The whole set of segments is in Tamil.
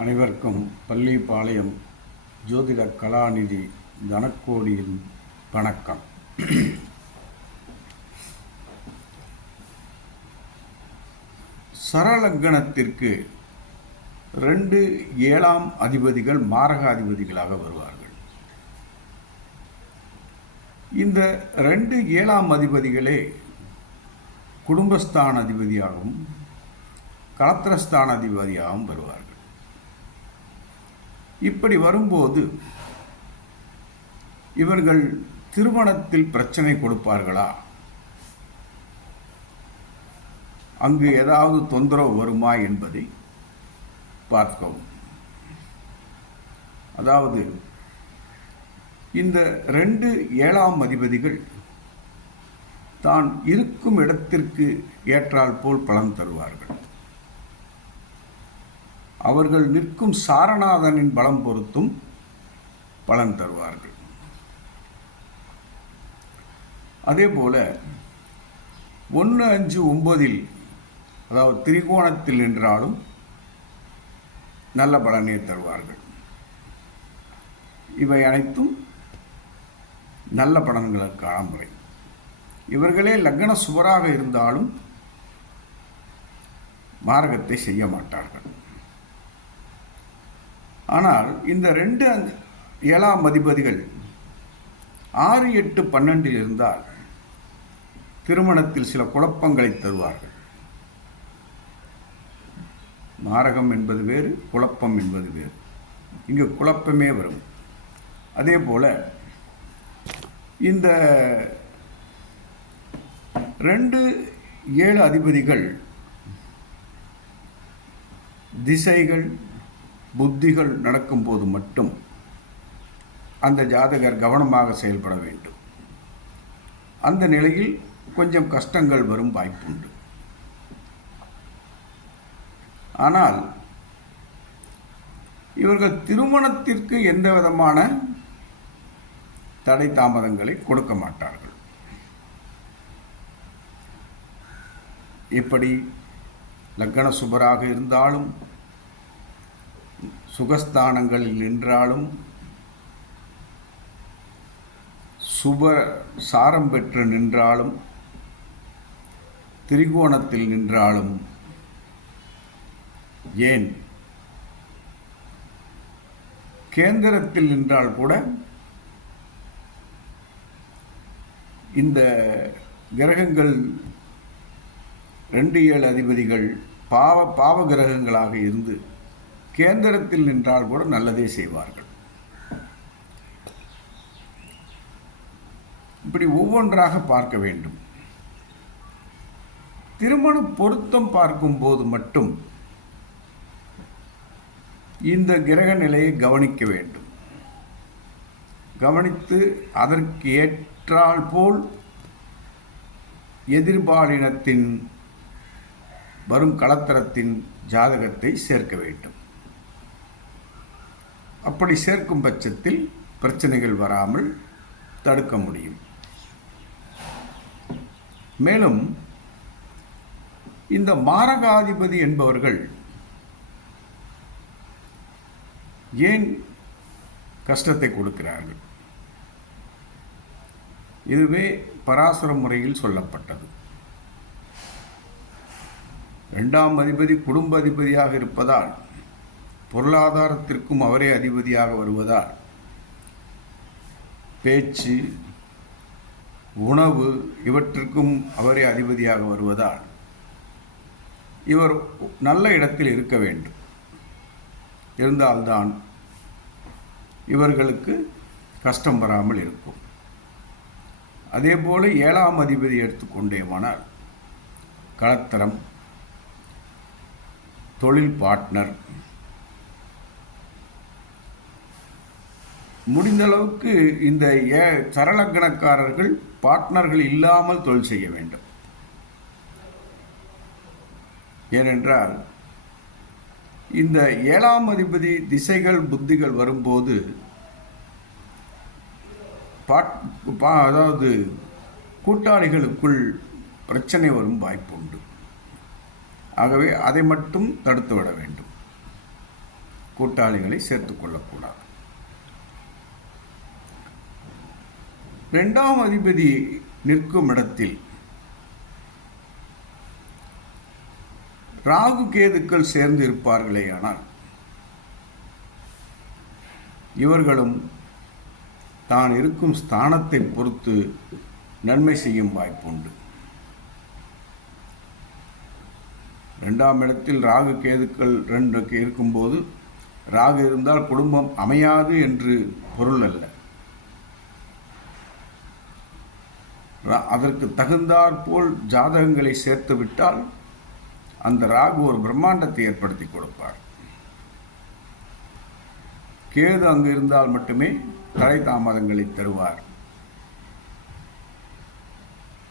அனைவருக்கும் பள்ளிப்பாளையம் ஜோதிட கலாநிதி தனக்கோடியின் வணக்கம். சரலக்கணத்திற்கு ரெண்டு ஏழாம் அதிபதிகள் மாரக அதிபதிகளாக வருவார்கள். இந்த ரெண்டு ஏழாம் அதிபதிகளே குடும்பஸ்தான அதிபதியாகவும் கலத்திரஸ்தான அதிபதியாகவும் வருவார்கள். இப்படி வரும்போது இவர்கள் திருமணத்தில் பிரச்சனை கொடுப்பார்களா? அங்கு ஏதாவது தொந்தரவு வருமா என்பதை பார்க்கவும். அதாவது இந்த ரெண்டு ஏழாம் அதிபதிகள் தான் இருக்கும் இடத்திற்கு ஏற்றால் போல் பலன் தருவார்கள். அவர்கள் நிற்கும் சாரநாதனின் பலம் பொறுத்தும் பலன் தருவார்கள். அதே போல ஒன்று அஞ்சு ஒன்பதில் அதாவது திரிகோணத்தில் நின்றாலும் நல்ல பலனை தருவார்கள். இவை அனைத்தும் நல்ல பலன்களுக்கான முறை இவர்களே லக்ன சுவராக இருந்தாலும் மார்க்கத்தை செய்ய மாட்டார்கள். ஆனால் இந்த ரெண்டு ஏழாம் அதிபதிகள் ஆறு எட்டு பன்னெண்டில் இருந்தால் திருமணத்தில் சில குழப்பங்களை தருவார்கள். மாரகம் என்பது வேறு குழப்பம் என்பது வேறு. இங்கு குழப்பமே வரும். அதே போல இந்த ரெண்டு ஏழு அதிபதிகள் திசைகள் புத்திகள் நடக்கும்போது மட்டும் அந்த ஜாதகர் கவனமாக செயல்பட வேண்டும். அந்த நிலையில் கொஞ்சம் கஷ்டங்கள் வரும் வாய்ப்புண்டு. ஆனால் இவர்கள் திருமணத்திற்கு எந்த விதமான தடை தாமதங்களை கொடுக்க மாட்டார்கள். எப்படி லக்கண சுபராக இருந்தாலும் சுகஸ்தானங்களில் நின்றாலும் சுப சாரம் பெற்று நின்றாலும் திரிகோணத்தில் நின்றாலும் ஏன்? கேந்திரத்தில் நின்றால் கூட இந்த கிரகங்கள் ரெண்டு ஏழு அதிபதிகள் பாவ பாவ கிரகங்களாக இருந்து கேந்திரத்தில் நின்றால் கூட நல்லதே செய்வார்கள். இப்படி ஒவ்வொன்றாக பார்க்க வேண்டும். திருமண பொருத்தம் பார்க்கும்போது மட்டும் இந்த கிரக நிலையை கவனிக்க வேண்டும். கவனித்து அதற்கு ஏற்றால் போல் எதிர்பாலினத்தின் வரும் கலத்தரத்தின் ஜாதகத்தை சேர்க்க வேண்டும். அப்படி சேர்க்கும் பட்சத்தில் பிரச்சனைகள் வராமல் தடுக்க முடியும். மேலும் இந்த மாரகாதிபதி என்பவர்கள் ஏன் கஷ்டத்தை கொடுக்கிறார்கள்? இதுவே பராசர முறையில் சொல்லப்பட்டது. இரண்டாம் அதிபதி குடும்ப அதிபதியாக இருப்பதால் பொருளாதாரத்திற்கும் அவரே அதிபதியாக வருவதால் பேச்சு உணவு இவற்றிற்கும் அவரே அதிபதியாக வருவதால் இவர் நல்ல இடத்தில் இருக்க வேண்டும். இருந்தால்தான் இவர்களுக்கு கஷ்டம் வராமல் இருக்கும். அதே போல் ஏழாம் அதிபதி எடுத்துக்கொண்டேமானால் கலத்தரம் தொழில் பார்ட்னர் முடிந்த அளவுக்கு இந்த ஏ சரளக்கணக்காரர்கள் பார்ட்னர்கள் இல்லாமல் தொழில் செய்ய வேண்டும். ஏனென்றால் இந்த ஏழாம் அதிபதி திசைகள் புத்திகள் வரும்போது பாட் பா- அதாவது கூட்டாளிகளுக்குள் பிரச்சனை வரும் வாய்ப்பு உண்டு ஆகவே அதை மட்டும் தடுத்து விட வேண்டும். கூட்டாளிகளை சேர்த்துக்கொள்ளக்கூடாது இரண்டாம் அதிபதி நிற்கும் இடத்தில் ராகு கேதுக்கள் சேர்ந்து இருப்பார்களே ஆனால் இவர்களும் தான் இருக்கும் ஸ்தானத்தை பொறுத்து நன்மை செய்யும் வாய்ப்புண்டு. ரெண்டாம் இடத்தில் ராகு கேதுக்கள் ரெண்டு இருக்கும்போது ராகு இருந்தால் குடும்பம் அமையாது என்று பொருள் அல்ல. அதற்கு தகுந்தாற்போல் ஜாதகங்களை சேர்த்து விட்டால் அந்த ராகு ஒரு பிரம்மாண்டத்தை ஏற்படுத்தி கொடுப்பார். கேது அங்கு இருந்தால் மட்டுமே தடை தாமதங்களை தருவார்.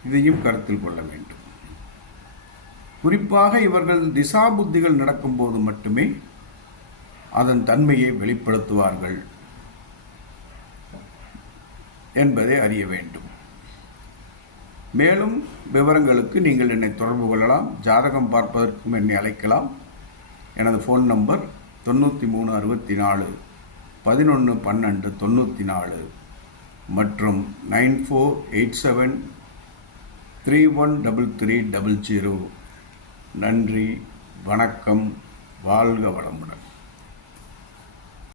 இதையும் கருத்தில் கொள்ள வேண்டும். குறிப்பாக இவர்கள் திசா புத்திகள் நடக்கும்போது மட்டுமே அதன் தன்மையை வெளிப்படுத்துவார்கள் என்பதை அறிய வேண்டும். மேலும் விவரங்களுக்கு நீங்கள் என்னை தொடர்பு கொள்ளலாம். ஜாதகம் பார்ப்பதற்கும் என்னை அழைக்கலாம். எனது ஃபோன் நம்பர் தொண்ணூற்றி மூணு அறுபத்தி நாலு பதினொன்று பன்னெண்டு தொண்ணூற்றி நாலு மற்றும் nine four eight seven three one double three double zero. நன்றி வணக்கம் வாழ்க வளமுடன்.